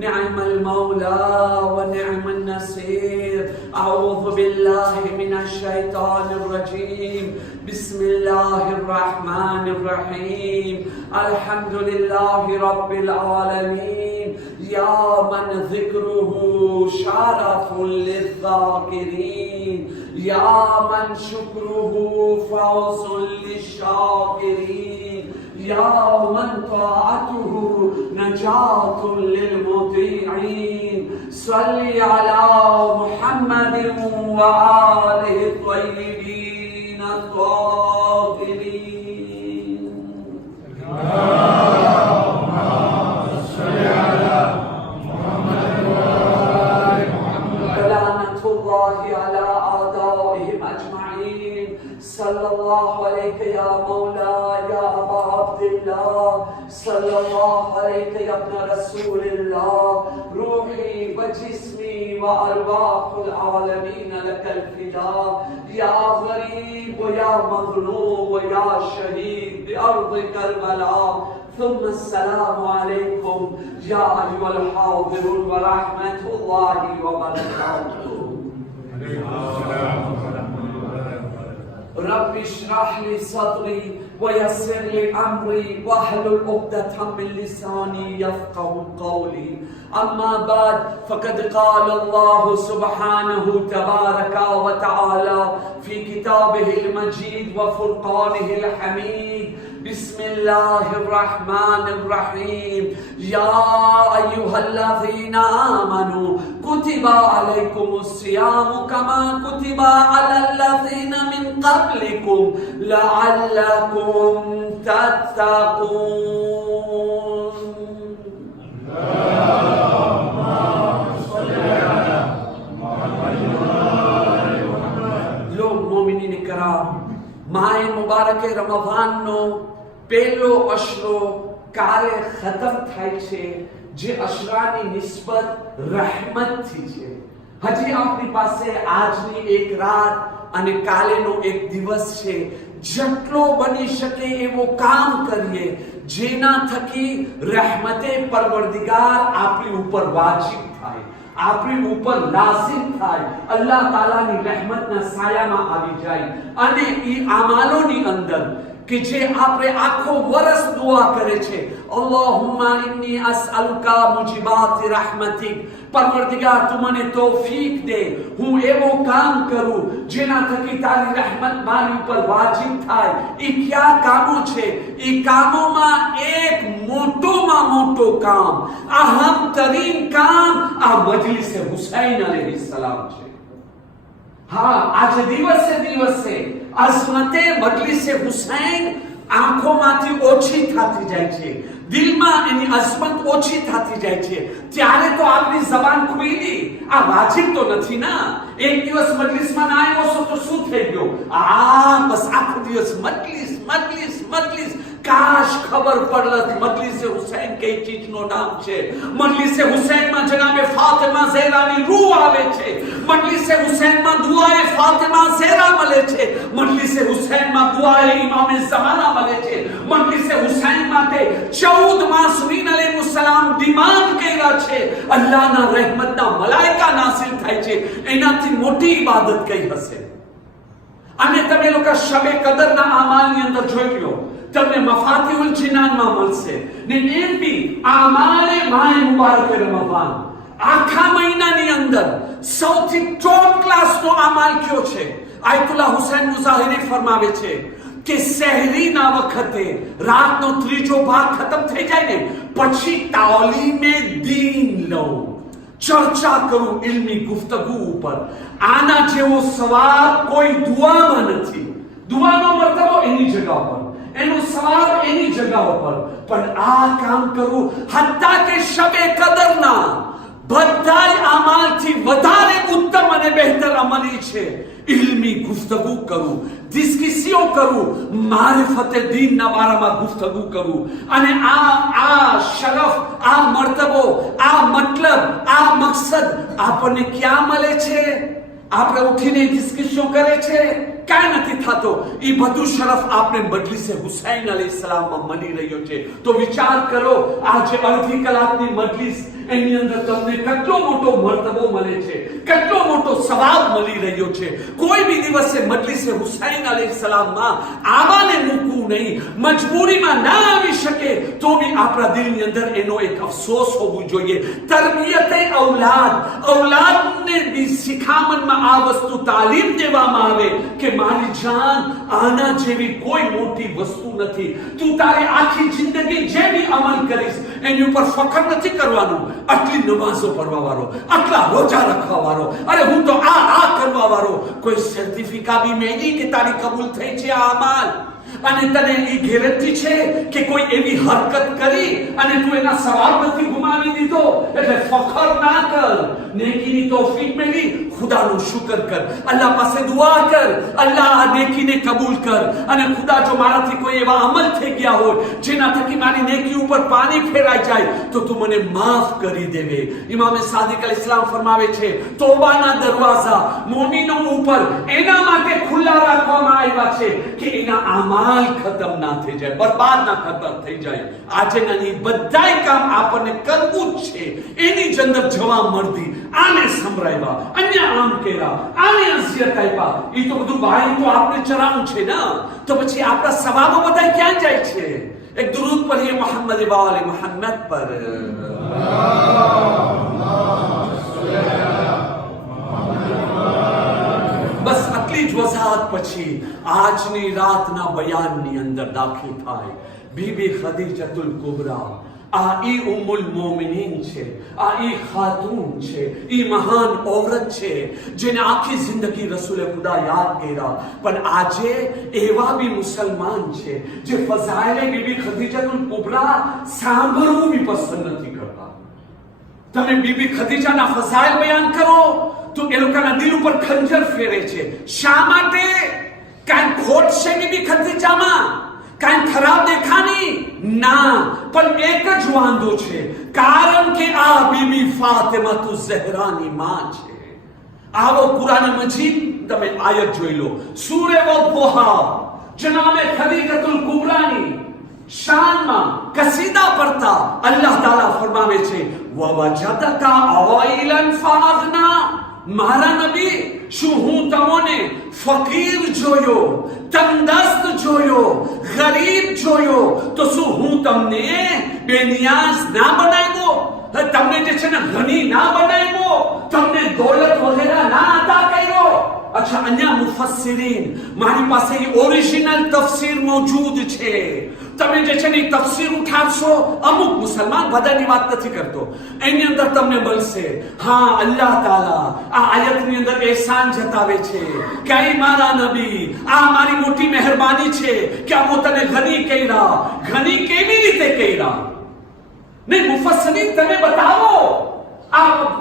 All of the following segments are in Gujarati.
निअमल मौला व निअमन नसीर। अऊज़ु बिल्लाहि मिनश शैतानिर रजीम। बिस्मिल्लाहिर रहमानिर रहीम। अल्हम्दुलिल्लाहि रब्बिल आलमीन। या मन ज़िक्रुहु शरफ़ुल लिज़्ज़ाकिरीन। या मन शुक्रुहु फ़ौज़ुल लिश्शाकिरीन। या मन ताअतुहु नजातुल लिलमुतीईन। सल्ली अला मुहम्मदिन व आलिहि त्वय्यिबीन अत्ताहिरीन। सल्लल्लाहु अलैहि या मौला या अबा अब्दुल्लाह। सल्लल्लाहु अलैहि या इब्न रसूलिल्लाह। रूही व जिस्मी व अरवाहुल आलमीन लकल फिदा। या गरीब या मज़लूम या शहीद बि अर्ज़ करबला। ثم السلام عليكم يا أيها الحاضرون ورحمة الله وبركاته. रब इश्रह ली सदरी व यस्सिर ली अमरी वहलुल उक़दतम मिन लिसानी यफ़क़हू क़ौली। अम्मा बाद फ़क़द क़ाल अल्लाहु सुब्हानहु तबारक व तआला फ़ी किताबिहिल मजीद व फ़ुरक़ानिहिल हमीद। बिस्मिल्लाहिर रहमानिर रहीम। या अय्युहल्लज़ीना आमनू कुतिबा अलैकुमुस सियामु कमा कुतिबा अलल्लज़ीना मिन क़ब्लिकुम लअल्लकुम तत्तक़ून। लोग मोमिनीन कराम, माह मुबारक रमज़ान नो પહેલો અશરો કાલે ખતમ થાય છે, જે અશરાની નિસ્બત રહેમતથી છે। હજી આપણી પાસે આજની એક રાત અને કાલેનો એક દિવસ છે। જેટલો બની શકે એવો કામ કરીએ જેના થકી રહેમતે પરવરદિગાર આપણી ઉપર વાજિબ થાય, આપણી ઉપર લાઝિમ થાય, અલ્લાહ તાલાની રહેમતના સાયામાં આવી જાય। અને એ અમાલોની અંદર कि जे आपरे आखो वरस दुआ करे छे, अल्लाहुम्मा इन्नी अस्अलुका मुजिबाति रहमतिक। परवरदिगार तू मने तौफीक दे, हूँ एवो काम करूं जेना थकी तारी रहमत मारी ऊपर वाजिब थाय। ई क्या कामो छे? ई कामोमां एक मोटोमां मोटो काम, अहम तरीन काम आ मजलिसे हुसैन अलैहिस्सलाम छे। हाँ, आज દિવસે અઝમતે મજલિસે હુસૈન આંખોમાંથી ઓછી થતી જાય છે, દિલમાં એની અઝમત ઓછી થતી જાય છે। ત્યારે તો આપની જબાન ખુલી, આ વાજિબ તો નથી ના। એક દિવસ મજલિસમાં ના આવ્યો છો તો શું થઈ ગયો? બસ આખો દિવસ મજલિસ મજલિસ મજલિસ। काश खबर पड़त मजलिसे हुसैन कई चीजनो नाम छे। मजलिसे हुसैन में जनाबे फातिमा ज़हरानी रूह आवे छे। मजलिसे हुसैन में दुआए फातिमा ज़हरा मले छे। मजलिसे हुसैन में दुआए इमाम ज़माना मले छे। मजलिसे हुसैन माटे 14 मासूमीन अलैहिस्सलाम दिमाग कर्या छे। अल्लाह ना रहमत ना मलाइका नासिल थाय छे। एनाथी मोटी इबादत कई हसे। अने तमे लोका शबे कदर ना आमालनी अंदर जोई लो, તમને મફાતિહુલ જિનાનમાં મળશે। ને એમ બી આમાલે માહ મુબારક રમઝાન આખા મહિનાની અંદર સૌથી ટોપ ક્લાસનો આમાલ કયો છે? આયતુલ્લાહ હુસૈન મુઝાહિરી ફરમાવે છે કે સહેરીના વખતે રાતનો ત્રીજો ભાગ ખતમ થઈ જાય ને પછી તાલીમે દીન લો, ચર્ચા કરું ઇલ્મી ગુફ્તગુ ઉપર। આના જેવો સવાબ કોઈ દુઆમાં નથી। દુઆનો મરતબો એની જગ્યા પર, એનો સવાબ એની જગ્યા ઉપર, પણ આ કામ કરવું હત્તા કે શબે કદરના બધાય અમલથી વધારે ઉત્તમ અને બહેતર અમલ છે ઇલ્મી ગુફ્તગુ કરું, ડિસ્કશિયો કરું, મારિફતે દીનના બારામાં ગુફ્તગુ કરું। અને આ શરફ, આ મર્તબો, આ મતલબ, આ મકસદ આપણને ક્યાં મળે છે? આપણે ઉઠીને ડિસ્કશિયો કરે છે? કાંઈ નથી થતો. એ બધું શરફ આપને મજલિસે હુસૈન અલૈહિસ્સલામમાં મળી રહ્યો છે. તો વિચાર કરો, આજે અડધી કલાકની મજલિસ, એની અંદર તમને કેટલો મોટો મર્તબો મળે છે, કેટલો મોટો સવાબ મળી રહ્યો છે. કોઈ બી દિવસે મજલિસે હુસૈન અલૈહિસ્સલામમાં આવાને મૂકવું નહીં. મજબૂરીમાં ના આવી શકે તો બી આપણા દિલની અંદર એનો એક અફસોસ હોવું જોઈએ. તરબિયતે ઔલાદને બી શિખામણમાં આ વસ્તુ તાલીમ દેવામાં આવે કે મારી જાન, આના જેવી કોઈ મોટી વસ્તુ નથી. તું તારી આખી જિંદગી જે બી અમલ કરીશ એની ઉપર ફખર નથી કરવાનું. આટલી નમાઝો પઢવા વાળો, આટલા રોજા રાખવા વાળો, અરે હું તો આ કરવા વાળો, કોઈ સર્ટિફિકા બી મેળવી કે તારી કબૂલ થઈ છે આ અમાલ, અને તને એ ગેરંટી છે કે કોઈ એવી હરકત કરી અને તું એના સવાબ નથી ગુમાવી દીધો, એટલે ફખર ના કર. નેકીની તૌફીક મેળવી, ખુદાનો શુકર કર, અલ્લાહ પાસે દુઆ કર, અલ્લાહ આ નેકીને કબૂલ કર. અને ખુદા જો મારાથી કોઈ એવા અમલ થઈ ગયા હોય જેના થકી મારી નેકી ઉપર પાણી ફેરાઈ જાય તો તું મને માફ કરી દેવે. ઇમામ સાદિક અલૈહિસ્સલામ ફરમાવે છે, તોબાના દરવાજા મોમીનો ઉપર એના માટે ખુલ્લા રાખવામાં આવ્યા છે કે એના આમાલ ખતમ ના થઈ જાય, બરબાદ ના ખતમ થઈ જાય. આજે નાની બધાય કામ આપણને કરવું જ છે. એની જ અંદર જવા મળતી, આને સંભળાવ્યા, અન્ય આમ કેરા, આને અસિયત આપ્યા, એ તો બધું ભાઈ તો આપણે ચરાવું છે ને. તો પછી આપણા સવાબો બધા ક્યાં જાય છે? એક દુરૂદ પઢીએ મોહમ્મદ વાલે મોહમ્મદ પર. બસ આટલી જ વજાહત પછી આજની રાતના બયાનની અંદર દાખલ થાય. બીબી ખદીજતુલ કુબરા, આ ઈ ઉમ્મુલ મોમિનીન છે, આ ઈ ખાતૂન છે, ઈ મહાન औरत છે જેને આખી જિંદગી રસૂલે ખુદા યાદ કર્યા. પણ આજે એવા બી મુસલમાન છે જે ફઝાઇલે બીબી ખદીજતુલ કુબરા સાંભળવું બી પસંદ નથી કરતા. તમે બીબી ખદીજાના ફઝાઇલ બયાન કરો તો એ લોકોના દિલ ઉપર ખંજર ફેરે છે. શા માટે? કાંઈ ખોટ છે બીબી ખદીજામાં? કાંઈ ખરાબ દેખાની? ના, પણ એક જ વાંધો છે, કારણ કે આ બીબી ફાતિમા ઝહરાની માં છે. આવો કુરાન મજીદ તમે આયત જોઈ લો, સૂરે વદ્દુહા, જનાબે ખદીજતુલ કુબરાની શાનમાં કસીદા પડતા અલ્લાહ તાલા ફરમાવે છે, વવજદકા આઇલન ફાગના. મારા નબી, શું હું તમને ફકીર જોયો, તંદસ્ત જોયો, ગરીબ જોયો તો શું હું તમને બેનિયાઝ ના બનાવ્યો? તમને જે છે ને ધની ના બનાવ્યો? તમને દોલત વગેરે ના અતા કર્યો? अच्छा, अन्य मुफस्सिरीन, મારી પાસે ઓરિજિનલ તફસીર મોજૂદ છે. તમે જે છે ને તફસીર ઉઠાવશો, અમુક મુસલમાન, બધાની વાત નથી કરતો, એની અંદર તમને મળશે. હા, અલ્લાહ તાલા આ આયતની અંદર એહસાન જતાવે છે કે આ મારા નબી, આ મારી મોટી મહેરબાની છે કે હું તને ઘની કર્યા. ઘની કેવી રીતે કર્યા? નહીં, મુફસ્સિરીન તમે બતાવો.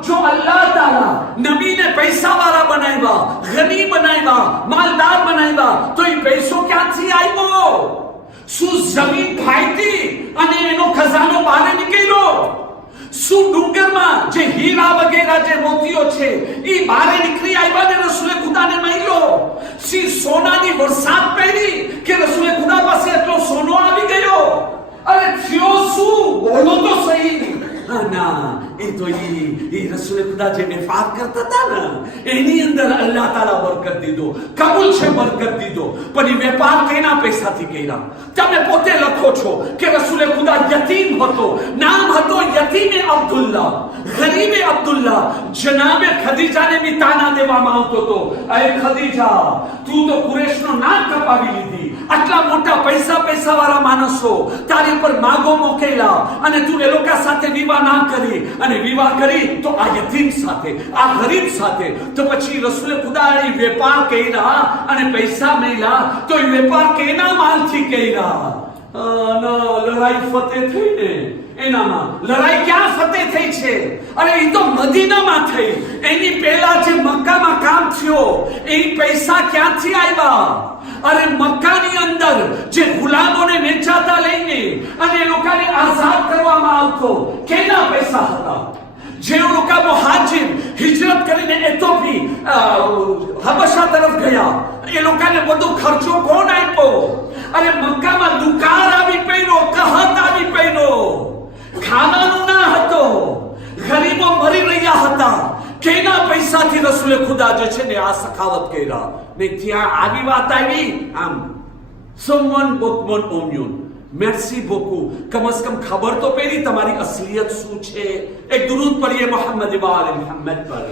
जो अल्लाह ताला नबी ने पैसा वाला बनाया, गनी बनाया, मालदार बनाया, तो ये पैसों क्यांથી આવ્યો? શું જમીન ફાઈતી અને એનો ખજાનો બહાર નીકળ્યો? શું ડુંગરમાં જે હીરા વગેરે જે મોતીઓ છે એ બહાર નીકળી આવ્યા ને રસૂલે ખુદાને મળ્યો? સી સોનાની વરસાદ પડી કે રસૂલે ખુદા પાસે એટલો સોનો આવી ગયો? અરે થયો શું? બોલો તો સહી. ના, એ તો એ રસૂલે ખુદા જે વેપાર કરતા હતા ને એની અંદર અલ્લાહ તાલા બરકત દીધો, કબૂલ છે બરકત દીધો. પણ એ વેપાર કેના પૈસાથી કર્યા? તમે પોતે લખો છો કે રસૂલે ખુદા યતીમ હતો, નામ હતો યતીમે અબ્દુલ્લાહ, ગરીબે અબ્દુલ્લાહ. જનાબે ખદીજાને બી તાના દેવામાં આવતો હતો, અરે ખદીજા, તું તો કુરેશનો નાક કપાવી લીધી, આટલા મોટા પૈસા વાળા માણસો તારી ઉપર માગો મોકેલા અને તું એ લોકો સાથે વિવાહ ના કરી, અને વિવાહ કરી તો આ યતીમ સાથે, આ ગરીબ સાથે. તો પછી રસૂલે ખુદા એ વેપાર કર્યા અને પૈસા મળ્યા, તો એ વેપાર કેના માલથી કર્યા? લડાઈ ફતેહ થઈ ને એનામાં. લડાઈ ક્યાં ફતેહ થઈ છે? અરે એ તો મદીનામાં થઈ. એની પહેલા જે મક્કામાં કામ થયો એ પૈસા ક્યાંથી આવ્યા? અરે મક્કાની અંદર જે ગુલામોને વેચાતા લઈને અને એ લોકોને આઝાદ કરવામાં આવતો, કેના પૈસા હતા? જે લોકો મુહાજિર હિજરત કરીને ઇથોપી હબશા તરફ ગયા, એ લોકોને બધો ખર્ચો કોણ આપ્યો? અરે મક્કામાં દુકાળ આવી પડ્યો, કહત આવી પડ્યો, ખાવાનું ના હતો, ગરીબો મરી રહ્યા હતા. કેના પૈસાથી રસૂલે ખુદા જે છે ને આ સખાવત કર્યા ને ત્યાં આવી વાત આવી. આમ someone bokmon omyun merci beaucoup. કમ સે કમ ખબર તો પડી તમારી અસલિયત શું છે. એક દરૂદ પઢીએ મોહમ્મદ વાલે મોહમ્મદ પર.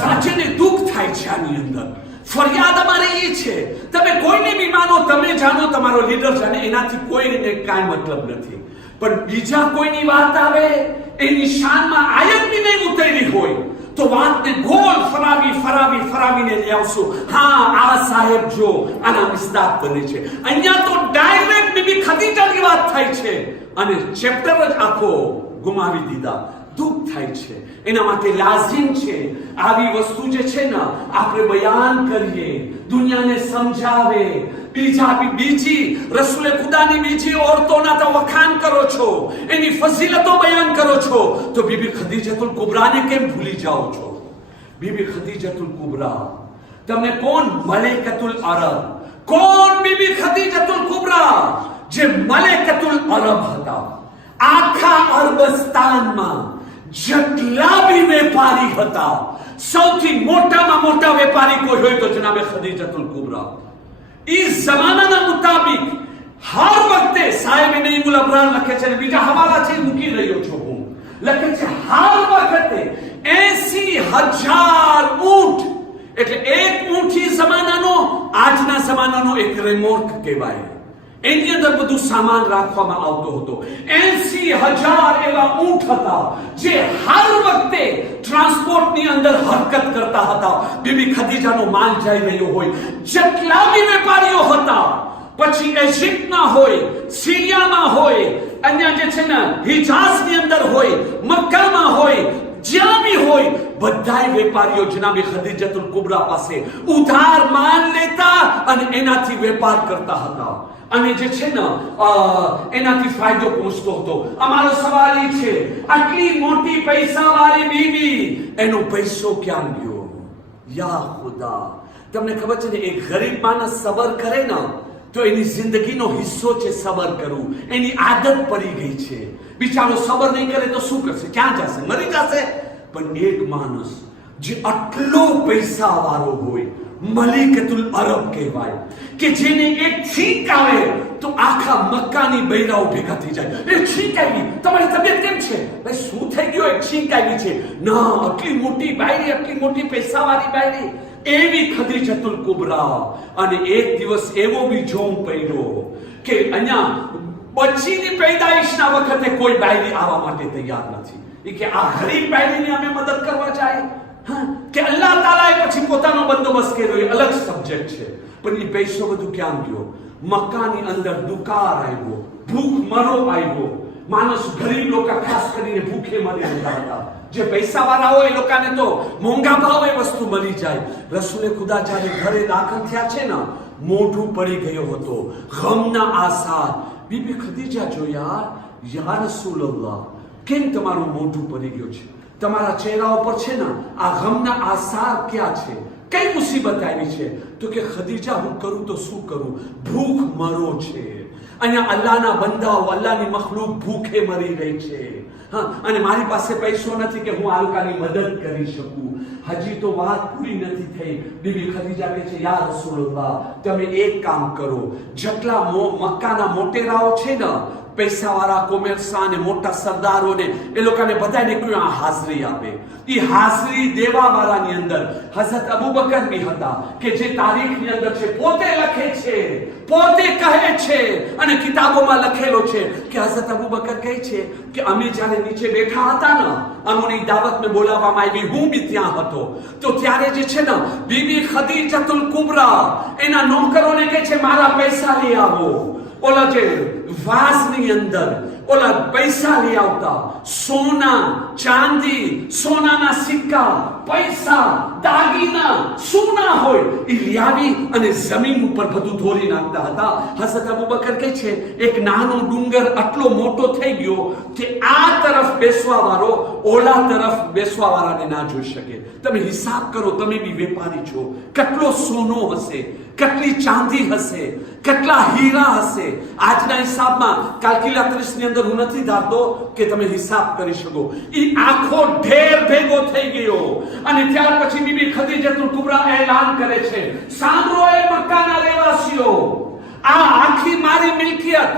સાચે ને દુઃખ થાય છે આની અંદર. ફરિયાદ અમારી એ છે, તમે કોઈને બી માનો, તમે જાણો, તમારો લીડર જાણે, એનાથી કોઈને કાંઈ મતલબ નથી. પણ બીજા કોઈની વાત આવે, એની શાનમાં આયત બી નહીં ઉતરી હોય તો વાતને ગોળ ફરાવીને લઈ આવશો. હા, આ સાહેબ જો આના મિસ્દાક બને છે. અહીંયા તો ડાયરેક્ટ બીબી ખદીજાની વાત થાય છે અને ચેપ્ટર જ આખો ગુમાવી દીધા. દુઃખ થાય છે. એના માટે લાઝિમ છે આવી વસ્તુ જે છે ને આપણે બયાન કરીએ, દુનિયાને સમજાવે. બીજી રસૂલે ખુદાની બીજી ઓરતોના તો વખાણ કરો છો, એની ફઝીલતો બયાન કરો છો, તો બીબી ખદીજતુલ કુબરાને કેમ ભૂલી જાઓ છો? બીબી ખદીજતુલ કુબરા, તમે કોણ? મલેકતુલ અરબ. કોણ બીબી ખદીજતુલ કુબરા? જે મલેકતુલ અરબ હતા. આખા અરબસ્તાનમાં જેટલા બી વેપારી હતા, સૌથી મોટામાં મોટા વેપારી કોઈ હોય તો જનાબે ખદીજતુલ કુબરા. इस जमाना मुताबिक हर वक्ते साहिब नईमुल अबरार लखे છે, બીજા હવાલા છે મૂકી રહ્યો છું હું, લખે છે હર વખતે 80,000 ઊંટ. એટલે એક ઊંટથી જમાનાનો આજના જમાનાનો એક રેમોર્ક કહેવાય. એની અંદર બધું સામાન રાખવામાં આવતો હતો. 80,000 એવા ઊંટ હતા જે હર વખતે ટ્રાન્સપોર્ટની અંદર હરકત કરતા હતા. બીબી ખદીજાનો માલ જઈ રહ્યો હોય. જેટલા બી વેપારીઓ હતા, પછી ઇજિપ્તના હોય, સિરિયામાં હોય, અન્ય જે છે ને હિજાઝની અંદર હોય, મક્કામાં હોય, જ્યાં બી હોય, બધાય વેપારીઓ જનાબે ખદીજતુલ કુબરા પાસે ઉધાર માલ લેતા અને એનાથી વેપાર કરતા હતા. અને જે છે ને એનાથી ફાયદો પહોંચતો હતો. અમારો સવાલ એ છે, આટલી મોટી પૈસાવાળી બીવી, એનો પૈસો ક્યાં ગયો? યા ખુદા, તમને ખબર છે ને એક ગરીબ માણસ સબર કરે ને તો એની જિંદગીનો હિસ્સો છે સબર કરવું. એની આદત પડી ગઈ છે. બિચારો સબર નહીં કરે તો શું કરશે? ક્યાં જશે? મરી જશે. પણ એક માણસ જે આટલો પૈસા વાળો હોય, મલિકતુલ અરબ કહેવાય, કે જેને એક છીંક આવે તો આખા મક્કાની બૈરાઓ ભેગા થઈ જાય. એ છીંક આવી, તમારી તબિયત કેમ છે? ભાઈ શું થઈ ગયો? એક છીંક આવી છે. ના, આટલી મોટી બાયરી, આટલી મોટી પૈસાવાળી બાયરી, એવી ખદીજતુલ કુબરા. અને એક દિવસ એવો બી જોમ પડ્યો કે અહીંયા બચ્ચીની પેદાઈશના વખતે કોઈ બાયરી આવવા માટે તૈયાર નથી. એ કે આ ગરીબ બાયરીને અમે મદદ કરવા જાય કે અલ્લાહ તાલાએ પછી પોતાનો બંદોબસ્ત કર્યો, એ અલગ સબ્જેક્ટ છે. પણ એ પૈસો બધું ક્યાં ગયો? મક્કાની અંદર દુકાળ આવ્યો, ભૂખ મરો આવ્યો. માણસ, ગરીબ લોકો ખાસ કરીને ભૂખે મરી રહેતા હતા. જે પૈસા વાળા હોય એ લોકોને તો મોંઘા ભાવે વસ્તુ મળી જાય. રસૂલે ખુદા જ્યારે ઘરે દાખલ થયા છે ને, મોઢું પડી ગયો હતો, ગમના આસાર. બીબી ખદીજા જોયા, યા રસૂલલ્લાહ, કેમ તમારું મોઢું પડી ગયું છે? તમારા ચહેરા ઉપર છે ને આ ગમના આસાર ક્યાં છે? કઈ મુસીબત આવી છે? તો કે ખદીજા, હું કરું તો શું કરું? ભૂખ મરો છે. અહીંયા અલ્લાહના બંદાઓ, અલ્લાહની મખલૂક ભૂખે મરી રહી છે. હા, અને મારી પાસે પૈસો નથી કે હું આ લોકોની મદદ કરી શકું. હજી તો વાત પૂરી નથી થઈ. બીબી ખદીજા કહે છે, યા રસૂલલ્લાહ, તમે એક કામ કરો, જેટલા મક્કાના મોટેરાઓ છે ને, પૈસાવાળા, કોમેર્સા અને મોટા સરદારોને, એ લોકોને બધાને કયો આ હાજરી આપે. એ હાજરી દેવાવાળાની અંદર હઝરત અબુ બકર બી હતા કે જે તારીખની અંદર છે, પોતે લખે છે, પોતે કહે છે અને કિતાબોમાં લખેલો છે કે હઝરત અબુ બકર કહે છે કે અમે જ્યારે નીચે બેઠા હતા ને, અમોની દાવતને બોલાવવામાં આવી, હું બી ત્યાં હતો, તો ત્યારે જે છે ને બીબી ખદીજતુલ કુબરા એના નોકરોને કહે છે, મારા પૈસા લઈ આવો. ઓલા જે વાસની અંદર ઓલા પૈસા લઈ આવતા, સોના ચાંદી, સોનાના સિક્કા, પૈસા, દાગીના, સોના હોય એ લઈ આવી અને જમીન ઉપર બધું ધોરી નાખતા હતા. હઝરત અબુ બકર કહે છે એક નાનો ડુંગર આટલો મોટો થઈ ગયો કે આ તરફ બેસવા વાળો ઓલા તરફ બેસવા વાળાને ના જોઈ શકે. તમે હિસાબ કરો, તમે બી વેપારી છો, કેટલો સોનો હશે, કેટલી ચાંદી હશે, કેટલા હીરા હશે. આજના હિસાબમાં કેલ્ક્યુલેટર્સ ની અંદર હું નથી ધારતો કે તમે હિસાબ કરી શકો. ઈ આખો ઢેર ભેગો થઈ ગયો અને ત્યાર પછી બીબી ખદીજતુલ કુબરા એલાન કરે છે, સાંભળો એ મક્કાના રહેવાસીઓ, આ આખી મારી મિલકિયત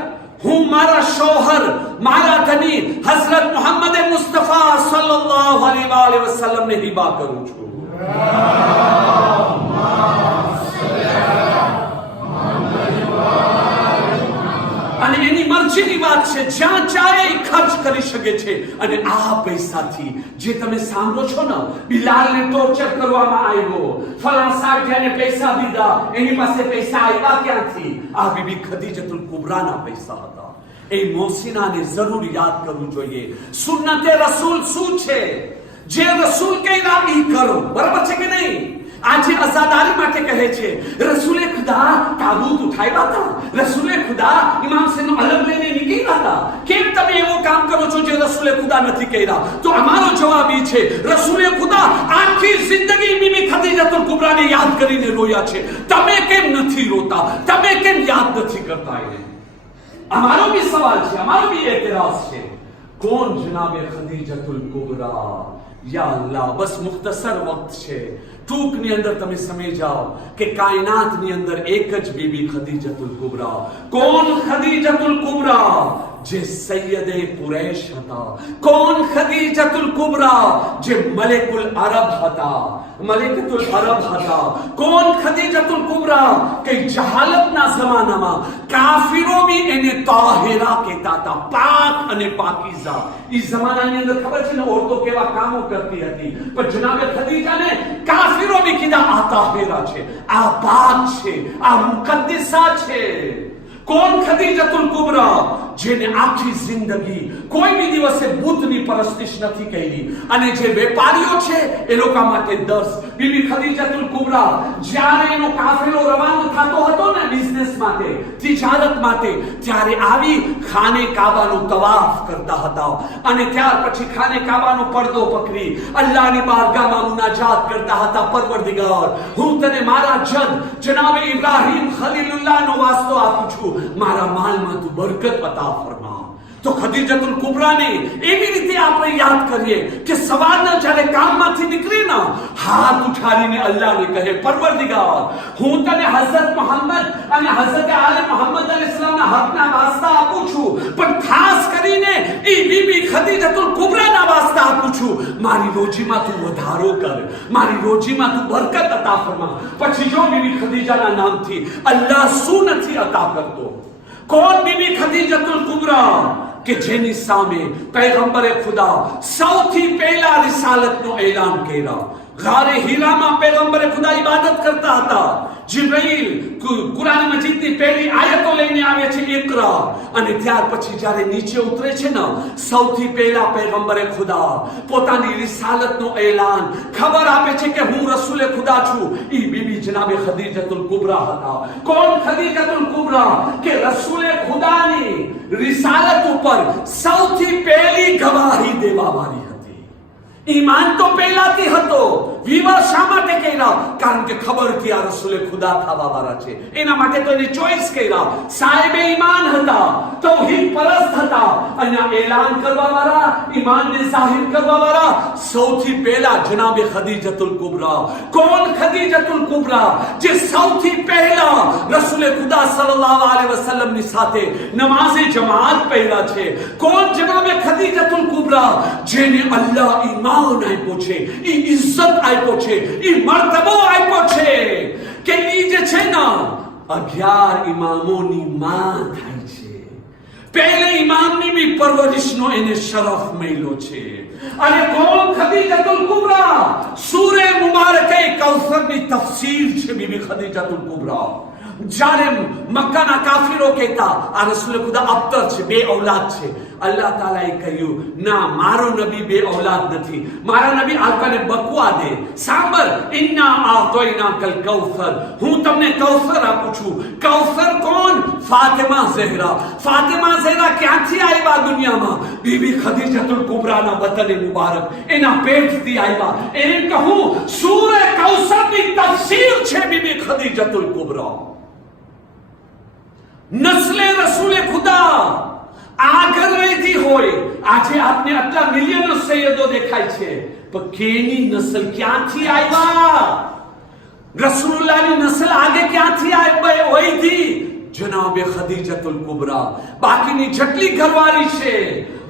હું મારા શોહર, મારા ધની હઝરત મુહમ્મદ મુસ્તફા સલ્લલ્લાહુ અલૈહિ વસલ્લમ ને હિબા કરું છું. અને એની મરજીની વાત છે, જ્યાં ચાહે ખર્ચ કરી શકે છે. અને આ પૈસાથી જે તમે સાંભળો છો ને, બિલાલને ટોર્ચર કરવામાં આવ્યો, ફલાણા સાઠિયાને પૈસા દીધા, એની પાસે પૈસા આવ્યા ક્યાંથી? આ બીબી ખદીજતુલ કુબરાના પૈસા હતા. એ મોસીનાને જરૂર યાદ કરવું જોઈએ. સુન્નતે રસૂલ શું છે? જે રસૂલ કહ્યા એ કરો, બરાબર છે કે નહીં? આજે આઝાદારી માટે કહે છે, રસૂલે ખુદા તાબૂત ઉઠાવ્યા હતા, રસૂલે ખુદા ઇમામ હુસૈનનો અલગ લઈને નીકળ્યા હતા. કેમ તમે એવો કામ કરો છો જે રસૂલે ખુદા નથી કર્યા? તો અમારો જવાબ એ છે, રસૂલે ખુદા આખી જિંદગી બીબી ખદીજતુલ કુબરાને યાદ કરીને રોયા છે. તમે કેમ નથી રોતા? તમે કેમ યાદ નથી કરતા? એને અમારો બી સવાલ છે, અમારો બી એતરાઝ છે. કોણ જનાબે ખદીજતુલ કુબરા? યા અલ્લાહ, બસ મુખ્તસર વક્ત છે, ટૂંકની અંદર તમે સમજી જાઓ કે કાયનાતની અંદર એક જ બીબી ખદીજતુલ કુબરા. કોણ ખદીજતુલ કુબરા? જે સૈયદે કુરૈશ હતા. કોણ ખદીજતુલ કુબરા? જે મલેકુલ અરબ હતા, મલેકતુલ અરબ હતા. કોણ ખદીજતુલ કુબરા? કે જહાલતના જમાનામાં કાફિરો બી એને તાહિરા કહેતા હતા, પાક અને પાકીઝા. ઈ જમાનાની અંદર ખબર છે ને ઓરતો કેવા કામો કરતી હતી, પણ જનાબે ખદીજાને કાફિરો બી કીધા આ તાહિરા છે, આ પાક છે, આ મુકદ્દસા છે. કોણ ખદીજતુલ કુબરા? જેને આખી જિંદગી કોઈ બી દિવસે બુદ્ધની પરસ્તિશ નથી કરી. અને જે વેપારીઓ છે એ લોકો માટે 10. બીબી ખદીજતુલ કુબરા જ્યારે એનો કાફેલો રવાનો થતો હતો ને બિઝનેસ માટે, તિજારત માટે, ત્યારે આવી ખાને કાબાનું તવાફ કરતા હતા. અને ત્યાર પછી ખાને કાબાનો પડદો પકડી અલ્લાહની બારગાહમાં મુનાજાત કરતા હતા, પરવરદિગાર, હું તને મારા જદ જનાબે ઇબ્રાહીમ ખલીલુલ્લાહનો વાસ્તો આપું છું, મારા માલમાં તું બરકત અતા ફરમા. તો ખદીજતુલ કુબરાને એવી રીતે આપણે યાદ કરીએ કે સવારના જ્યારે કામમાંથી નીકળીને હાથ ઉઠાડીને અલ્લાહને કહે, પરવરદિગાર, હું તને હઝરત મુહમ્મદ અને હઝરત આલે મુહમ્મદ અલૈહિસ્સલામના હકના વાસ્તા આપું છું, પણ ખાસ કરીને એ બીબી ખદીજતુલ કુબરાના વાસ્તા આપું છું, મારી રોજીમાં તું વધારો કર, મારી રોજીમાં તું બરકત અતા ફરમા. પછી જો બીબી ખદીજાના નામથી અલ્લાહ શું નથી અતા કરતો? કોણ બીબી ખદીજતુલ કુબરા? કે જેની સામે પૈગંબરે ખુદા સૌથી પહેલા રિસાલતનો એલાન કર્યા. ગારે હીરામાં પૈગંબરે ખુદા ઇબાદત કરતા હતા. જિબ્રાઈલ કુરાન મજીદની પહેલી આયતો લઈને આવે છે, ઇકરા. અને ત્યાર પછી જ્યારે નીચે ઉતરે છે ને, સૌથી પહેલા પૈગંબરે ખુદા પોતાની રિસાલતનો એલાન, ખબર આપે છે કે હું રસૂલે ખુદા છું. ઈ બીબી જનાબે ખદીજતુલ કુબરા હતા. કોણ ખદીજતુલ કુબરા? કે રસૂલે ખુદાની રિસાલત ઉપર સૌથી પહેલી ગવાહી દેવા વાળી હતી. ઈમાન તો પહેલાથી હતો. વિવાહ શા માટે કર્યા? કારણ કે ખબર હતી આ રસૂલે ખુદા થવા વાળા છે, એના માટે તો એને ચોઈસ કર્યા. સાહેબે ઈમાન હતા, તૌહીદ પરસ્ત હતા, અને એલાન કરવા વાળા, ઈમાનને જાહેર કરવા વાળા સૌથી પહેલા જનાબે ખદીજતુલ કુબરા. કોણ ખદીજતુલ કુબરા? જે સૌથી પહેલા રસૂલે ખુદા સલ્લલ્લાહુ અલૈહિ વસલ્લમ ની સાથે નમાઝે જમાત પહેલા છે. કોણ જનાબે ખદીજતુલ કુબરા? જેને અલ્લાહ ઈમાન આપ્યો છે, ઈ ઇઝ્ઝત આપ્યો છે, ઈ મર્તબો આપ્યો છે કે ઈ જે છે ને 11 ઇમામોની માં થાય છે. પહેલે ઇમામની બી પરવરિશનો એને શરફ મળ્યો છે. અને કોણ ખદીજતુલ કુબરા? સૂરે મુબારકે કૌસરની તફસીર છે બીબી ખદીજતુલ કુબરા. જ્યારે મક્કાના કાફીરો કહેતા આ રસૂલ ખુદા અબતર છે, બે ઔલાદ છે, અલ્લાહ તાલાએ કહ્યું ના, મારો નબી બે ઔલાદ નથી, મારા નબી આલ્કાને બકવા દે. સાંભળ, ઇન્ના આતોઈના કલ કૌસર, હું તમને કૌસર આપું છું. કૌસર કોણ? ફાતિમા ઝહરા. ફાતિમા ઝહરા ક્યાંથી આવ્યા દુનિયામાં? બીબી ખદીજતુલ કુબરાના વતને મુબારક, એના પેટથી આવ્યા. એને કહું સૂરે કૌસરની તફસીર છે બીબી ખદીજતુલ કુબરા. નસ્લે રસૂલે ખુદા આગળ રહેતી હોય. આજે આપને આટલા મિલિયનો સૈયદો દેખાય છે, પણ કેની નસ્લ ક્યાંથી આવ્યા? રસૂલુલ્લાહની નસ્લ આગે ક્યાંથી આવી હોય થી? જનાબે ખદીજતુલ કુબરા. બાકીની જેટલી ઘરવાળી છે,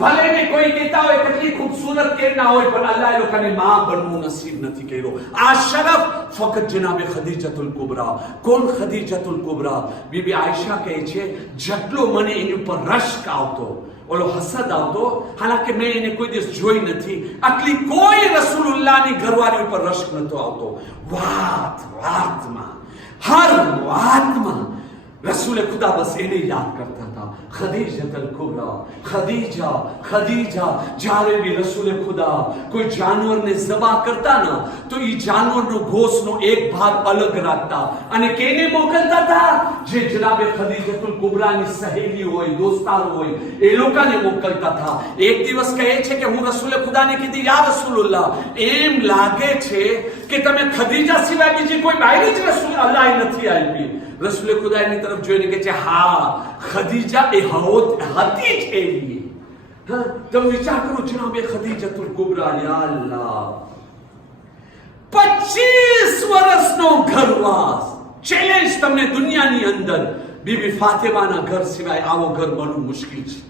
ભલે ને કોઈ કહેતા હોય કેટલી ખૂબસૂરત કેમ ના હોય, પણ અલ્લાહ લોકોને માં બનવું નસીબ નથી કર્યો. આ શરફ ફક્ત જનાબે ખદીજતુલ કુબરા. કોણ ખદીજતુલ કુબરા? બીબી આયશા કહે છે, જેટલો મને એની ઉપર રશ્ક આવતો, ઓલો હસદ આવતો, હાલાકે મેં એને કોઈ દિવસ જોઈ નથી, આટલી કોઈ રસૂલુલ્લાહની ઘરવાળી ઉપર રશ્ક નતો આવતો. વાતમાં હર વાતમાં રસૂલે ખુદા બસ એને યાદ કરતા હતા, ખદીજતુલ કુબરા. ખદીજા ખદીજા. જ્યારે બી રસૂલે ખુદા કોઈ જાનવરને ઝબા કરતા ને, તો એ જાનવરનો ગોશનો એક ભાગ અલગ રાખતા અને કેને મોકલતા હતા? જે જનાબે ખદીજતુલ કુબરાની સહેલી હોય, દોસ્તાર હોય, એ લોકોને મોકલતા હતા. એક દિવસ કહે છે કે હું રસૂલે ખુદાને કીધી, યા રસૂલુલ્લાહ, એમ લાગે છે કે તમે ખદીજા સિવાય બીજી કોઈ બાયરી જ રસૂલ અલ્લાહ નથી આપી. રસૂલે ખુદા એની તરફ જોઈને કહે છે, હા, ખદીજા એ હતી જ એવી. હા, તમે વિચાર કરો, જનાબે ખદીજતુલ કુબરા. યા અલ્લાહ, 25 વર્ષનો ઘરવાસ. ચેલેન્જ તમને દુનિયાની અંદર બીબી ફાતિમાના ઘર સિવાય આવો ઘર બનવું મુશ્કેલ છે,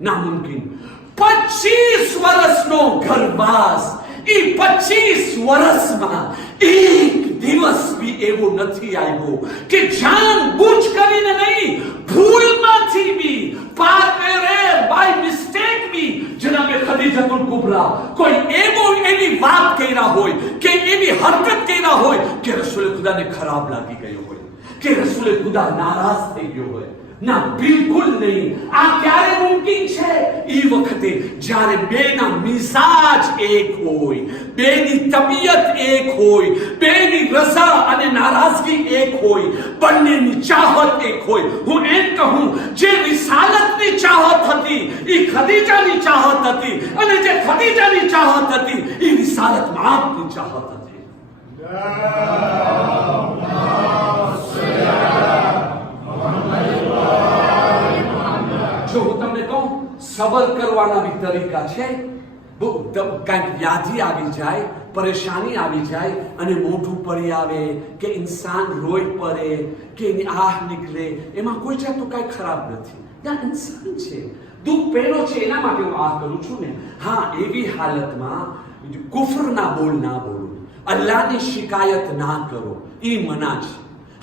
નામુમકિન. 25 વર્ષનો ઘરવાસ. એ 25 વર્ષમાં એક દિવસ બી એવો નથી આવ્યો કે જાનબૂઝ કરીને નહીં, ભૂલમાંથી બી, બાય મિસ્ટેક બી જનાબે ખદીજતુલ કુબરા કોઈ એવી વાત કર્યા હોય કે એવી હરકત કર્યા હોય કે રસૂલ ખુદાને ખરાબ લાગી ગયો હોય, કે રસૂલ ખુદા નારાજ થઈ ગયો હોય. ના, બિલકુલ નહીં. આ ક્યારે મુમકિન છે? એ વખતે જ્યારે બેના મિજાજ એક હોય, બેની તબિયત એક હોય, બેની રઝા અને નારાજગી એક હોય, બંનેની ચાહત એક હોય. હું એમ કહું, જે રિસાલતની ચાહત હતી એ ખદીજાની ચાહત હતી, અને જે ખદીજાની ચાહત હતી એ રિસાલત માપની ચાહત હતી. જો હું તમને કહું, સબર કરવાના બી તરીકા છે. કંઈક વ્યાધિ આવી જાય, પરેશાની આવી જાય અને મોઢું પડી આવે, કે ઇન્સાન રોઈ પડે, કે એની આહ નીકળે, એમાં કોઈ જાતનું કાંઈ ખરાબ નથી. ત્યાં ઇન્સાન છે, દુઃખ પેલો છે, એના માટે હું આ કરું છું ને. હા, એવી હાલતમાં કુફર ના બોલવું, અલ્લાહની શિકાયત ના કરો, એ મના છે.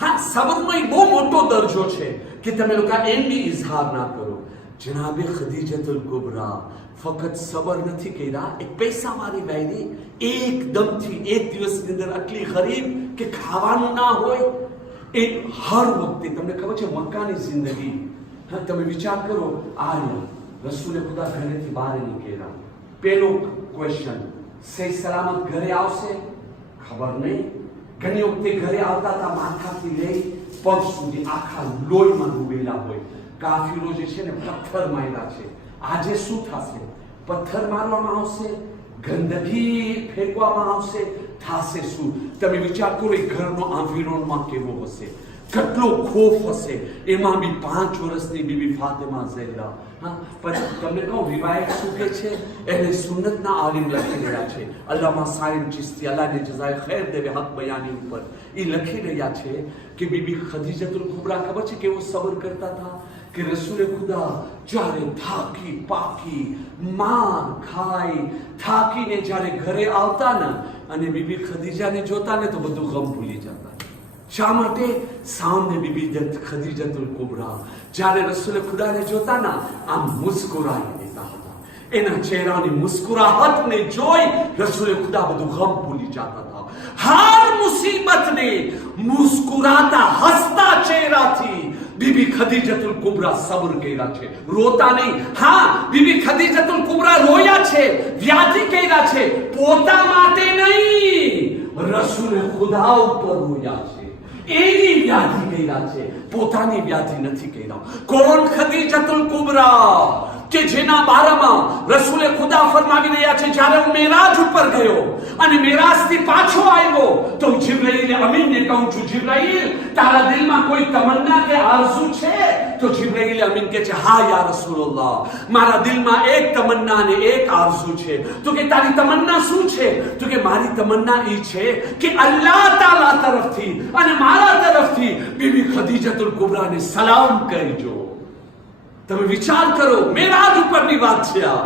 હા, સબરમાં બહુ મોટો દરજ્જો છે કે તમે લોકો એમ બી ઇઝહાર ના કરો. જનાબે ખદીજતુલ કુબરા ફક્ત સબર નથી કર્યા, એક પૈસાવાળી બાયરી એકદમથી એક દિવસની અંદર આટલી ગરીબ કે ખાવાનું ના હોય, એ હર વખતે. તમને ખબર છે મક્કાની જિંદગી, હા, તમે વિચાર કરો, આ રસૂલે ખુદા ઘરેથી બહાર નીકળ્યા, પેલો ક્વેશ્ચન, સહી સલામત ઘરે આવશે? ખબર નહીં. ઘણી વખતે ઘરે આવતા હતા માથાથી લઈ પગ સુધી આખા લોહીમાં ડૂબેલા હોય. કાફીરો જે છે ને પથ્થર માર્યા છે. આજે શું થશે? પથ્થર મારવામાં આવશે, ગંદકી ફેંકવામાં આવશે, થશે શું? તમે વિચાર કરો, એ ઘરનો આંગણમાં કેવો હશે, કેટલો ખોફ હશે. એમાં બી 5 વર્ષની બીબી ફાતિમા ઝહરા. હા, પણ તમને કહું, રિવાયત શું કે છે, એને સુન્નતના આલિમ લખી રહ્યા છે, અલ્લામા સાલિમ ચિશ્તી, અલ્લાહની જઝાએ ખૈર દેવે, હક બયાની ઉપર એ લખી રહ્યા છે કે બીબી ખદીજતુલ કુબરા ખબર છે કેવો સબર કરતા હતા? કે રસૂલે ખુદા જ્યારે થાકી પાકી માર ખાઈ થાકીને જ્યારે ઘરે આવતા ને, અને બીબી ખદીજાને જોતા ને, તો બધું ગમ ભૂલી જતા. શા માટે? સામને બીબી ખદીજતુલ કુબરા જ્યારે રસૂલે ખુદાને જોતા ને, આમ મુસ્કુરાઈ દેતા હતા. એના ચહેરાની મુસ્કુરાહટને જોઈ રસૂલે ખુદા બધું ગમ ભૂલી જતા હતા. हर मुसीबत ने मुस्कुराता हसता चेहराથી बीबी खदीजतुल कुबरा सब्र કર્યા છે, રોતા નહીં. હા, બીબી ખદીજતુલ કુબરા રોયા છે, વ્યાધિ કર્યા છે, પોતા માટે નહીં, રસૂલે ખુદા ઉપર રોયા છે. એવી વ્યાધિ કર્યા છે, પોતાની વ્યાધિ નથી કર્યા. કોણ ખદીજતુલ કુબરા કે જેના બારામાં રસૂલે ખુદા ફરમાવી રહ્યા છે, જ્યારે હું મેરાજ ઉપર ગયો અને મેરાજથી પાછો આવ્યો તો જિબ્રાઈલ અમીનને કહું છું, જિબ્રાઈલ તારા દિલમાં કોઈ તમન્ના કે આરઝુ છે? તો જિબ્રાઈલ અમીન કહે છે, હા યા રસૂલુલ્લાહ, મારા દિલમાં એક તમન્ના ને એક આરઝુ છે. તો કે તારી તમન્ના શું છે? તો કે મારી તમન્ના એ છે કે અલ્લાહ તાલા તરફથી અને મારા તરફથી બીબી ખદીજતુલ કુબરાને સલામ કરજો. તમે વિચાર કરો, મેરાજ ઉપરની વાત છે આ.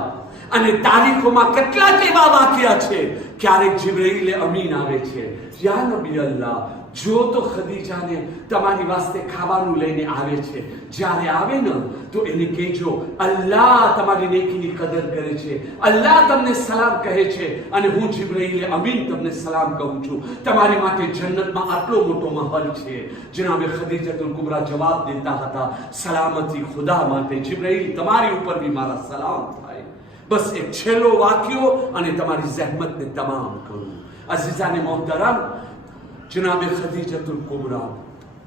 અને તારીખોમાં કેટલાક એવા વાક્યા છે, ક્યારેક જિબ્રાઈલ અમીન આવે છે, યા નબી અલ્લાહ, જો તો ખદીજાને તમારી વાસ્તે ખાવાનું લઈને આવે છે, જ્યારે આવે ને તો એને કહેજો અલ્લાહ તમારી નેકીની કદર કરે છે, અલ્લાહ તમને સલામ કહે છે, અને હું જિબ્રાઈલ અમીન તમને સલામ કહું છું. તમારી માટે જન્નતમાં આટલો મોટો મહલ છે. જનાબે ખદીજતુલ કુબરા જવાબ દેતા હતા, સલામતી ખુદા માટે, જિબ્રાઈલ તમારી ઉપર બી મારા સલામ થાય. બસ એક છેલ્લો વાક્યો અને તમારી જહેમતને તમામ કરું. અઝીઝાને મોહતરમ, જનાબે ખદીજતુલ કુબરા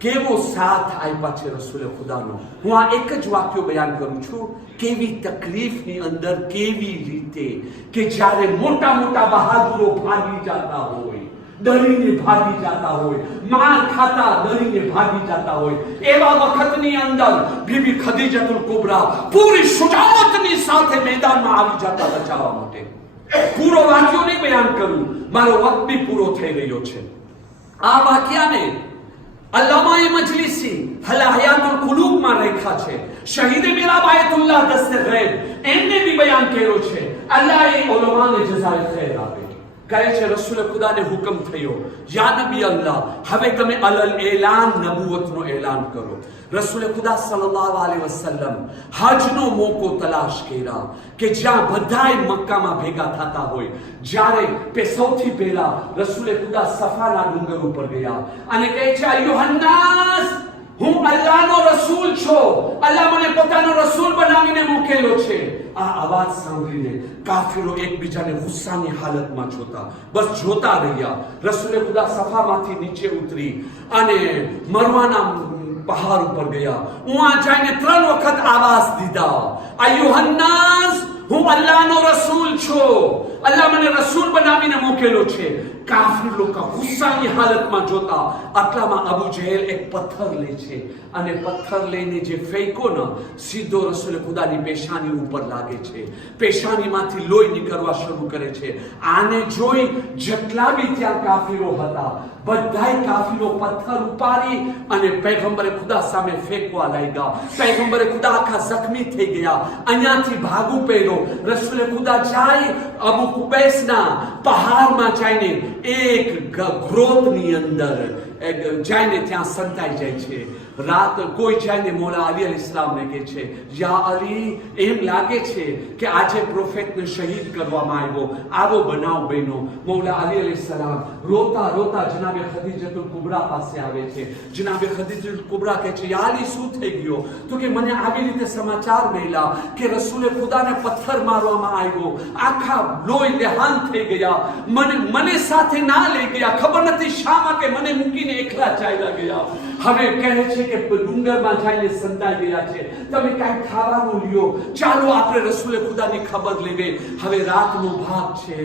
કેવો સાથ આપ્યા છે રસૂલે ખુદાનો. હું આ એક જ વાક્યો બયાન કરું છું, કેવી તકલીફની અંદર, કેવી રીતે કે જ્યારે મોટા મોટા બહાદુરો ભાગી જતા હોય, ડરીને ભાગી જતા હોય, માર ખાતા ડરીને ભાગી જતા હોય, એવા વખતની અંદર બીબી ખદીજતુલ કુબરા પૂરી શુજાઅતની સાથે મેદાનમાં આવી જતા બચાવવા માટે. પૂરો વાક્યો નહીં બયાન કરું, મારો વક્ત બી પૂરો થઈ રહ્યો છે. આ વાક્યાને અલ્લામાએ મજલિસી હયાતુલ કુલૂબમાં લખ્યા છે. શહીદ મીરા બાયતુલ્લાહ દસ્તે ગૈબ એમને બી બયાન કર્યો છે. અલ્લાહે ઉલમાને જઝાએ ખૈર આપે. કહે છે રસૂલ ખુદાને હુકમ થયો, યા નબી અલ્લાહ, હવે તમે અલલ એલાન નબુવતનો એલાન કરો. રસૂલ ખુદા સલ્લલ્લાહુ અલૈહિ વસલ્લમ હજનો મોકો તલાશ કર્યા કે જ્યાં બધાય મક્કામાં ભેગા થતા હોય. જ્યારે સૌથી પહેલા રસૂલ ખુદા સફાના ડુંગર ઉપર ગયા અને કહે છે, અયુહન્નાસ, હું અલ્લાહનો રસૂલ છું, અલ્લાહ મને પોતાનો રસૂલ બનાવીને મોકલ્યો છે. આ અવાજ સાંભળીને કાફિરો એકબીજાને ગુસ્સાની હાલતમાં જોતા, બસ જોતા રહ્યા. રસૂલે ખુદા સફામાંથી નીચે ઉતરી અને મરવાના પહાડ ઉપર ગયા. ઉहाँ જઈને 3 વખત આવાજ દીધા, અયુહન્નાસ, હું અલ્લાહનો રસૂલ છું, અલ્લાહ મને રસૂલ બનાવીને મોકલ્યો છે. કાફિર લોકો ગુસ્સાની હાલતમાં જોતા આટલામાં અબુ જહેલ એક પથ્થર લે છે અને પથ્થર લઈને જે ફેંકો ને સીધો રસૂલ ખુદાની પેશાની ઉપર લાગે છે. પેશાનીમાંથી લોહી નીકળવા શરૂ કરે છે. આને જોઈ જેટલા બી ત્યાં કાફિરો હતા બધાય કાફિરો પથ્થર ઉપાડી અને પૈગંબરે ખુદા સામે ફેંકવા લાગ્યા. પૈગંબરે ખુદા આખા જખમી થઈ ગયા. અહીંયાથી ભાગવું પડ્યું. રસૂલે ખુદા જાય અબુ કુબૈસના પહાડમાં જઈને એક ગ્રોથની અંદર જાઈને ત્યાં સંતાઈ જાય છે. રાત કોઈ જાઈને મૌલા અલી અલૈહિસ્સલામને કહે છે, યા અલી, એમ લાગે છે કે આજે પ્રોફેટને શહીદ કરવામાં આવ્યો, આવો બનાવ બન્યો. મૌલા અલી અલૈહિસ્સલામ રોતા રોતા જનાબે ખદીજતુલ કુબરા પાસે આવે છે. જનાબે ખદીજતુલ કુબરા કહે છે, યા અલી, શું થઈ ગયો? તો કે મને આવી રીતે સમાચાર મળ્યા કે રસૂલે ખુદાને પથ્થર મારવામાં આવ્યો, આખા લોહી દેહાન થઈ ગયા, મને સાથે ના લઈ ગયા, ખબર નથી શા માટે મને મૂકીને એકલા ચાલ્યા ગયા. હવે કહે છે કે ડુંગરમાં જઈને સંતાઈ ગયા છે, તમે કાંઈ ખાવાનું લ્યો, ચાલો આપણે રસૂલે ખુદાની ખબર લેવે. હવે રાતનો ભાગ છે.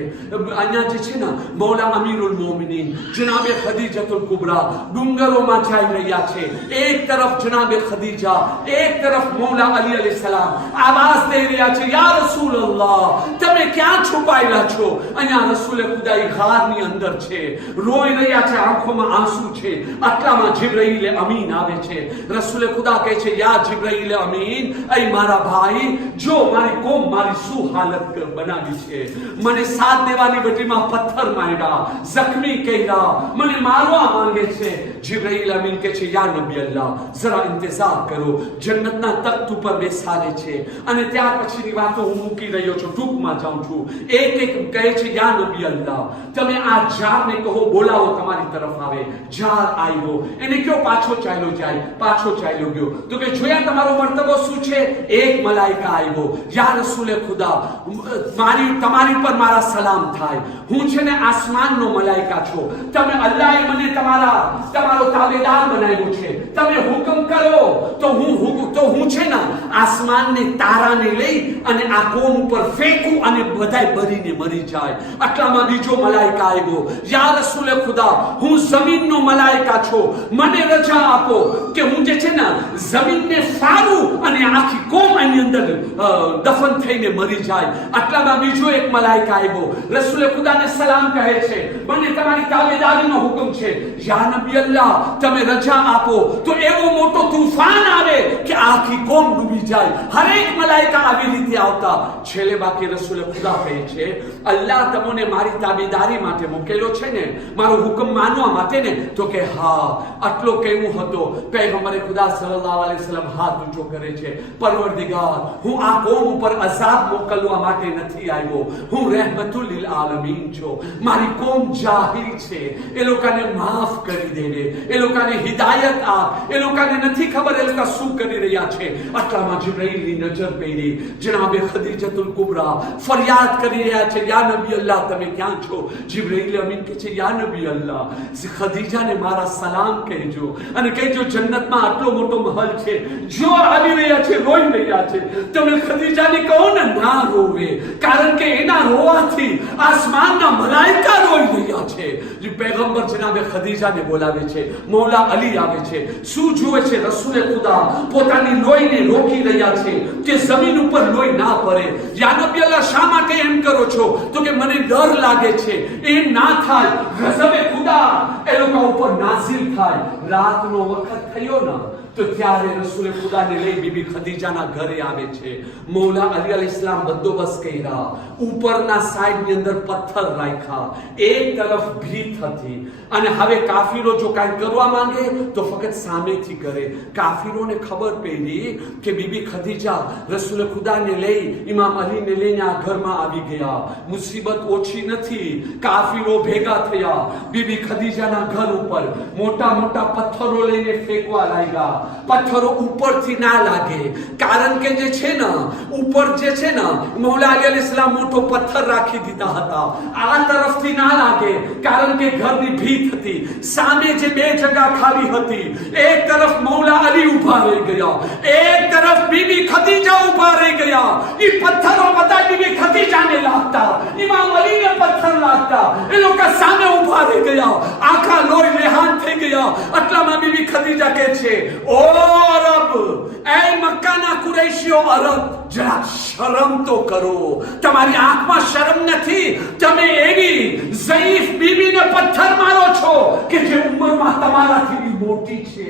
અહીંયા જે છે ને મૌલા અમીરુલ મોમિનીન જનાબે ખદીજતુલ કુબરા ડુંગરોમાં જઈ રહ્યા છે. એક તરફ જનાબે ખદીજા, એક તરફ મૌલા અલી અલૈહિસ્સલામ આવાજ દઈ રહ્યા છે, યા રસૂલલ્લાહ, તમે ક્યાં છુપાયેલા છો? અહીંયા રસૂલે ખુદા એ ગારની અંદર છે, રોઈ રહ્યા છે, આંખોમાં આંસુ છે. આટલામાં જિબ્રાઈલ અમીન આવે છે. રસૂલે ખુદા કહે છે, યા જિબ્રાઈલ અમીન, અય મારા ભાઈ, જો મારી કોમ મારી શું હાલત બનાવી છે. મને સાથ દેવાની બદલીમાં પથ્થર માર્યા, જખમી કર્યા, મને મારવા માંગે છે. જિબ્રાઈલ અમીન કહે છે, યા નબી અલ્લાહ, જરા ઇંતજાર કરો. જન્નતના તખ્ત ઉપર બેસાડે છે અને ત્યાર પછીની વાતો હું મૂકી રહ્યો છું, ટૂંકમાં જાઉં જાઉં છું. એક કહે છે, યા નબી અલ્લાહ, તમે આ ઝાડને કહો બોલાવો તમારી તરફ આવે. ઝાડ આવ્યો, એને કયો પાછો ચાલ્યો જાય, પાછો ચાલ્યો ગયો. તો કે જોયા તમારો મર્તબો શું છે? એક મલાઈકા આવ્યો, યા રસૂલે ખુદા, તમારી ઉપર મારા સલામ થાય. હું છે ને આસમાનનો મલાઈકા છો. તમે અલ્લાહે મને તમારો તાબેદાર બનાવ્યો છે. તમે હુકમ કરો તો હું છે ને આસમાનને તારાને લઈ અને આ કોમ ઉપર ફેંકું અને બધાય બળીને મરી જાય. આટલામાં બીજો મલાઈકા આવ્યો, યા રસૂલે ખુદા, હું જમીનનો મલાઈકા છો. મને રજા આપો કે હું જે છે ને જમીનને ફાડું અને આખી કોમ આની અંદર દફન થઈને મરી જાય. આટલામાં બીજો એક મલાઈકા આવ્યો, રસૂલે ખુદાને સલામ કહે છે, મને તમારી તાબેદારીનો હુકમ છે. યા નબી અલ્લાહ, તમે રજા આપો તો એવો મોટો તૂફાન આવે કે આખી કોમ ડૂબી જાય. હરેક મલાઈકા આવી રીતે આવતા. છેલ્લે બાકી રસૂલે ખુદા કહે છે, અલ્લાહ તમને મારી તાબેદારી માટે મૂકેલો છે ને, મારો હુકમ માનવા માટે ને? તો કે હા. આટલો કહેવું હતો. પૈગંબરે ખુદા સલ્લલ્લાહુ અલૈહિ વસલ્લમ હાથ ઊંચો કરે છે, પરવરદિગાર, હું આ કોમ ઉપર અઝાબ મોકલવા માટે નથી આવ્યો. હું રહેમતુલ લિલ આલમીન છું. મારી કોમ જાહિલ છે, એ લોકોને માફ કરી દેવે, એ લોકોને હિદાયત આપ. એ લોકોને નથી ખબર એ લોકો શું કરી રહ્યા છે. આટલામાં જિબ્રાઈલની નજર પડી. જનાબે ખદીજતુલ કુબરા ફરિયાદ કરી રહ્યા છે, યા નબી અલ્લાહ, તમે ક્યાં છો? જિબ્રાઈલ અમીન કહે છે, યા નબી અલ્લાહ, ખદીજાને મારા સલામ કહેજો અને કહેજો જન્નતમાં આટલો મોટો મહલ છે, જો આવી રહ્યા છે, રોઈ રહ્યા છે. તમે ખદીજાને કહો ને ના રોવે, કારણ કે એના રોવાથી આસમાનના મલાઈકા રોઈ રહ્યા છે. પૈગંબર જનાબે ખદીજાને બોલાવે છે. મૌલા અલી આવે છે. શું જુએ છે? રસૂલે ખુદા પોતાની લોહીને રોકી રહ્યા છે કે જમીન ઉપર લોહી ના પડે. યા નબી અલ્લાહ, શા માટે એમ કરો છો? તો કે મને ડર લાગે છે એમ ના થાય, ગઝબે ખુદા એ લોકો ઉપર નાઝિલ થાય. રાતનો વખત થયો ને તો ત્યારે રસૂલે ખુદાને લઈ બીબી ખદીજાના ઘરે આવે છે. મૌલા અલી અલૈહિસ્સલામ બંદોબસ્ત કર્યા. ઉપરના સાઈડની અંદર પથ્થર રાખ્યા. એક તરફ ભીત હતી અને હવે કાફીરો જો કાંઈ કરવા માંગે તો ફક્ત સામેથી કરે. કાફીરોને ખબર પડી કે બીબી ખદીજા રસૂલે ખુદાને લઈ ઇમામ અલીને લઈને આ ઘરમાં આવી ગયા. મુસીબત ઓછી નથી. કાફીરો ભેગા થયા. બીબી ખદીજાના ઘર ઉપર મોટા મોટા પથ્થરો લઈને ફેંકવા લાગ્યા. પથ્થરો ઉપરથી ના લાગે, કારણ કે જે છે ને ઉપર જે છે ને મૌલા અલી અલૈહિસ્સલામ મોટો પથ્થર રાખી દીધા હતા. આ તરફથી ના લાગે, કારણ કે ઘરની ભીત હતી. સામે જે બે જગ્યા ખાલી હતી, એક તરફ મૌલા અલી ઉભા રહી ગયા, એક તરફ બીબી ખદીજા ઉભા રહી ગયા. એ પથ્થરો બધા બીબી ખદીજાને લાગતા, ઇમામ અલીને પથ્થર લાગતા. એ લોકો સામે ઉભા રહી ગયા. આખા લોહી લેહાન થઈ ગયા. આટલામાં બીબી ખદીજા કહે છે, ઓ અરબ, એ મક્કાના કુરૈશીઓ, અરબ, જરા શરમ તો કરો. તમારી આંખમાં શરમ નથી? તમે એવી ઝઈફ બીબીને પથ્થર મારો છો કે જે ઉંમરમાં તમારાથી બી મોટી છે.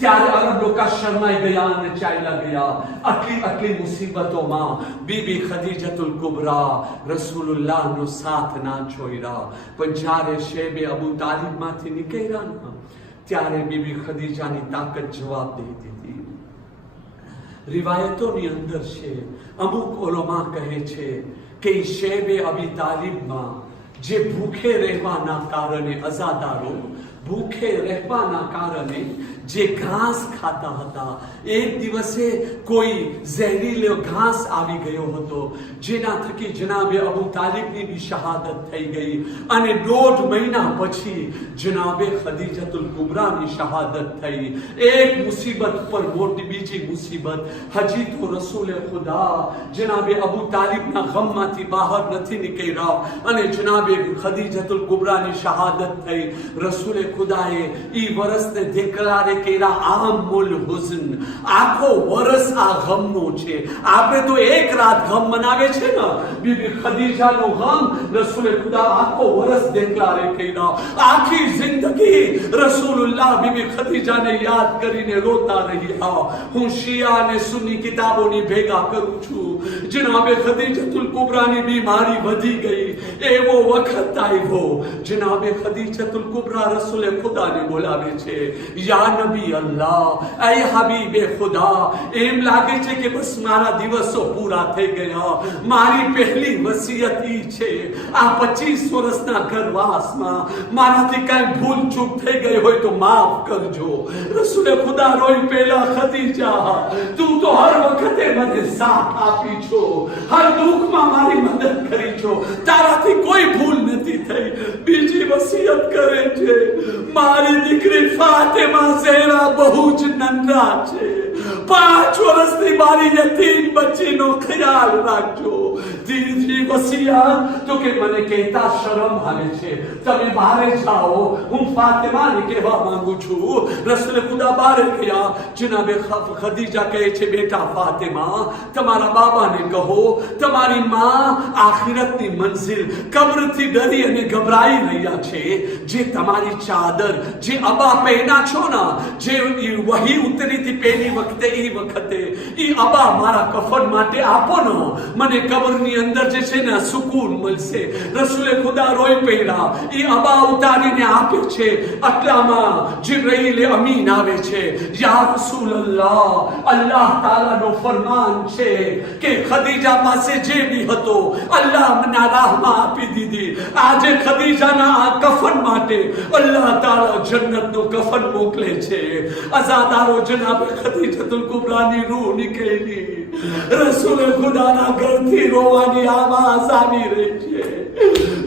ત્યારે અરબ લોકો શરમાઈ ગયા અને ચાલ્યા ગયા. આટલી મુસીબતોમાં બીબી ખદીજતુલ કુબરા રસૂલુલ્લાહનો સાથ ના છોડ્યા. પણ જ્યારે શેબે અબુ તાલિબમાંથી નીકળ્યા ને ત્યારે બીબી ખદીજાની તાકાત જવાબ દઈ દીધી. રિવાયતોની અંદર છે, અમુક ઉલમા કહે છે કે શેબે અબી તાલિબમાં જે ભૂખે રહેવાના કારણે અઝાદારો ભૂખે રહેવાના કારણે જે ઘાસ ખાતા હતા, એક દિવસે કોઈ ઝેરીલો ઘાસ આવી ગયો હતો, જેના થકી જનાબે અબુ તાલિબની બી શહાદત થઈ ગઈ. અને 1.5 મહિના પછી જનાબે ખદીજતુલ કુબરાની શહાદત થઈ. એક મુસીબત પર મોટી બીજી મુસીબત. હજી તો રસૂલે ખુદા જનાબે અબુ તાલિબના ગમમાંથી બહાર નથી નીકળ્યા અને જનાબે ખદીજતુલ કુબરાની શહાદત થઈ. રસૂલે ખુદાએ ઈ વરસને દેખલારે કેરા આમુલ હુઝન, આખો વરસ આ ગમનો છે. આપણે તો એક રાત ગમ મનાવે છે ને, બીબી ખદીજાનો ગમ રસૂલે ખુદા આખો વરસ દેખલારે કર્યા. આખી જિંદગી રસૂલુલ્લાહ બીબી ખદીજાને યાદ કરીને રોતા રહ્યા. હું શિયા અને સુન્ની કિતાબોની ભેગા કરું છું. જનાબે ખદીજતુલ કુબરાની બીમારી વધી ગઈ. એવો વખત આવ્યો જનાબે ખદીજતુલ કુબરા રસૂલ રસૂલે ખુદાને બોલાવે છે, યા નબી અલ્લાહ, એ હબીબે ખુદા, એમ લાગે છે કે બસ મારા દિવસો પૂરા થઈ ગયા. મારી પહેલી વસિયત ઈ છે, આ 25 વર્ષના ઘરવાસમાં મારાથી કઈ ભૂલ ચૂક થઈ ગઈ હોય તો માફ કરજો. રસૂલે ખુદા રોઈ પેલા, ખદીજા તું તો હર વખતે મને સાથ આપી છો, હર દુઃખમાં મારી મદદ કરી છો, તારાથી કોઈ ભૂલ નથી થઈ. બીજી વસિયત કરે છે, મારી દીકરી ફાતિમા ઝહેરા બહુ જ નન્હા છે, 5 વર્ષની મારી યતીમ બચ્ચીનો ખ્યાલ રાખજો. ત્રીજી વસિયત તો કે મને કહેતા શરમ આવે છે, તમે બહાર જાઓ, હું ફાતિમાને કહેવા માંગુ છું. રસૂલ ખુદા બહાર ગયા. જનાબે ખદીજા કહે છે, બેટા ફાતિમા, તમારા બાબાને કહો તમારી માં આખિરતની મંઝિલ કબ્રથી ડરી અને ગભરાઈ રહ્યા છે. જે તમારી ચાદર, જે અબા પહેના છો ને, જે વહી ઉતરીથી પહેલી વખતે એ વખતે એ અબા મારા કફન માટે આપો ને, મને કબરની અંદર જે છે ને સુકૂન મળશે. રસૂલે ખુદા રોઈ પહેલા એ અબા ઉતારીને આપે છે. આટલામાં જિબ્રાઈલ અમીન આવે છે. યા રસૂલલ્લાહ, અલ્લાહ તાલાનો ફરમાન છે કે ખદીજા પાસે જે બી હતો અલ્લાહ મના રાહમાં આપી દીધી. આજે ખદીજાના આ કફન માટે અલ્લાહ તાલા જન્નતનો કફન મોકલે છે. અઝાદારો જનાબે ખદીજતુલ કુબરાની રૂહ નીકળી. રસૂલે ખુદાના ઘરથી રોવાની આવાજ આવી રહી છે.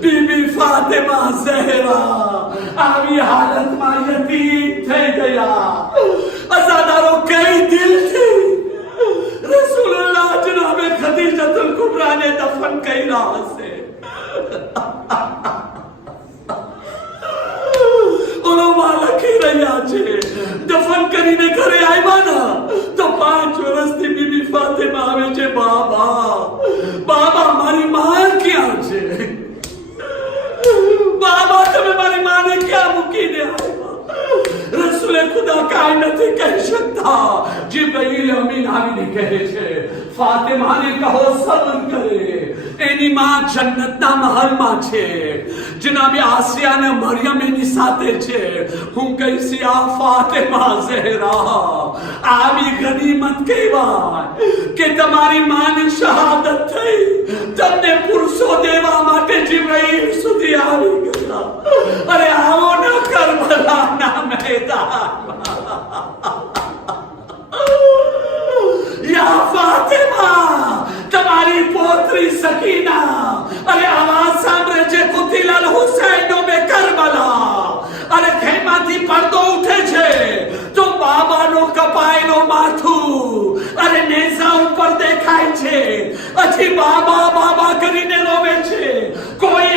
બીબી ફાતિમા ઝહેરા આવી હાલતમાં યતીમ થઈ ગયા. અઝાદારો કઈ દિલથી રસૂલુલ્લાહ જનાબે ખદીજતુલ કુબરાને દફન કર્યા હશે. ઓલોમાં લખી રહ્યા છે, દફન કરીને ઘરે આવ્યા ને તો 5 વર્ષની બીબી ફાતિમા આવે છે, બાબા બાબા મારી માં ક્યાં છે? બાબા તમે મારી માને ક્યાં મૂકીને આવ્યા? રસૂલે ખુદા કાંઈ નથી કહી શકતા. જિબ્રાઈલ અમીન આવીને કહે છે, ફાતિમાને કહો સબર કરે, એની માં જન્નતના મહલમાં છે. જનાબે આસિયા અને મરિયમ એની સાથે છે. હું કહીશ, આ ફાતિમા ઝહેરા આવી ગનીમત કહેવાય કે તમારી માની શહાદત થઈ, તમને પુરુષો દેવા માટે જિબ્રાઈલ સુધી આવી ગયા. અરે આવો ન કરબલાના મેદાનમાં. યા ફાતિમા, તમારી પોત્રી સકીના અરે આવાજ સાંભળે છે, કુતિલલ હુસૈનો બે કરબલા. અરે ખેમાંથી પડદો ઉઠે છે તો બાબાનો કપાયેલો માથું અરે નેઝા ઉપર દેખાય છે. હજી બાબા બાબા કરીને રોવે છે. કોઈ